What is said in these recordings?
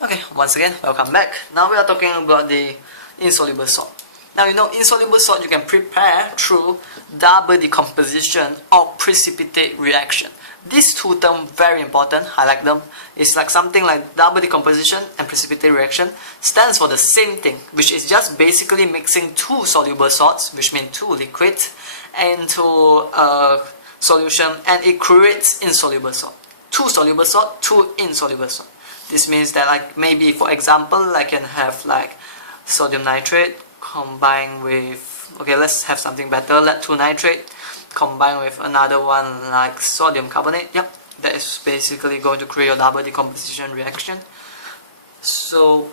Okay, once again, welcome back. Now we are talking about the insoluble salt. Now you know insoluble salt you can prepare through double decomposition or precipitate reaction. These two terms very important, I like them. It's like something like double decomposition and precipitate reaction stands for the same thing, which is just basically mixing two soluble salts, which means two liquids, into a solution, and it creates insoluble salt. Two soluble salt, two insoluble salt. This means that, like, maybe for example I can have like sodium nitrate combined with, okay, let's have something better, lead 2 nitrate combined with another one like sodium carbonate. Yep, that is basically going to create a double decomposition reaction. So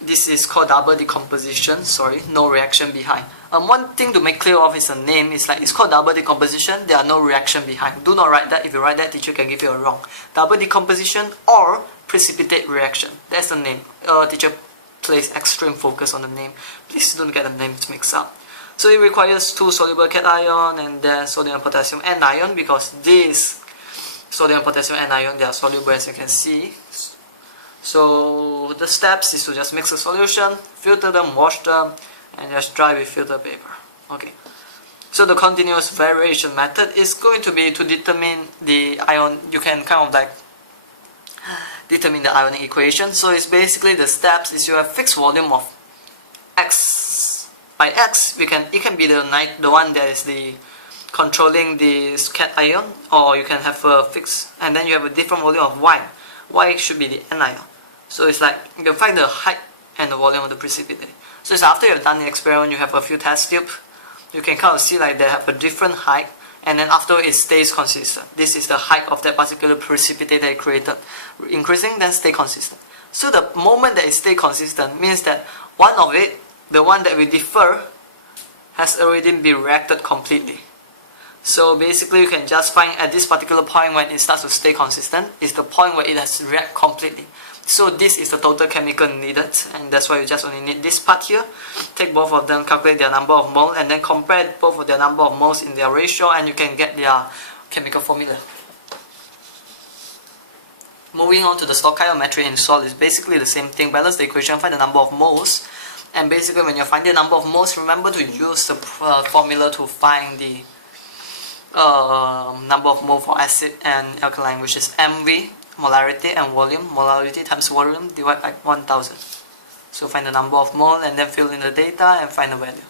this is called double decomposition, sorry, no reaction behind. One thing to make clear of is the name. It's like, it's called double decomposition, there are no reaction behind. Do not write that. If you write that, teacher can give you a wrong. Double decomposition or precipitate reaction, that's the name. Teacher place extreme focus on the name. Please don't get the names mixed up. So it requires two soluble cation and then sodium and potassium anion, because this sodium and potassium anion, they are soluble as you can see. So the steps is to just mix the solution, filter them, wash them, and just dry with filter paper. Okay. So the continuous variation method is going to be to determine the ion. You can kind of like determine the ionic equation. So it's basically the steps is you have fixed volume of X. By X, it can be the one that is the controlling the cation, or you can have a fixed, and then you have a different volume of Y. Y should be the anion. So it's like you find the height and the volume of the precipitate. So it's after you've done the experiment, you have a few test tubes. You can kind of see like they have a different height, and then after it stays consistent. This is the height of that particular precipitate that it created. Increasing, then stay consistent. So the moment that it stays consistent means that one of it, the one that will differ, has already been reacted completely. So basically you can just find at this particular point when it starts to stay consistent is the point where it has reacted completely. So this is the total chemical needed, and that's why you just only need this part here. Take both of them, calculate their number of moles, and then compare both of their number of moles in their ratio, and you can get their chemical formula. Moving on to the stoichiometry in salt is basically the same thing. Balance the equation, find the number of moles, and basically when you find the number of moles, remember to use the formula to find the number of mole for acid and alkaline, which is MV, molarity, and volume. Molarity times volume divided by 1000. So find the number of mole and then fill in the data and find the value.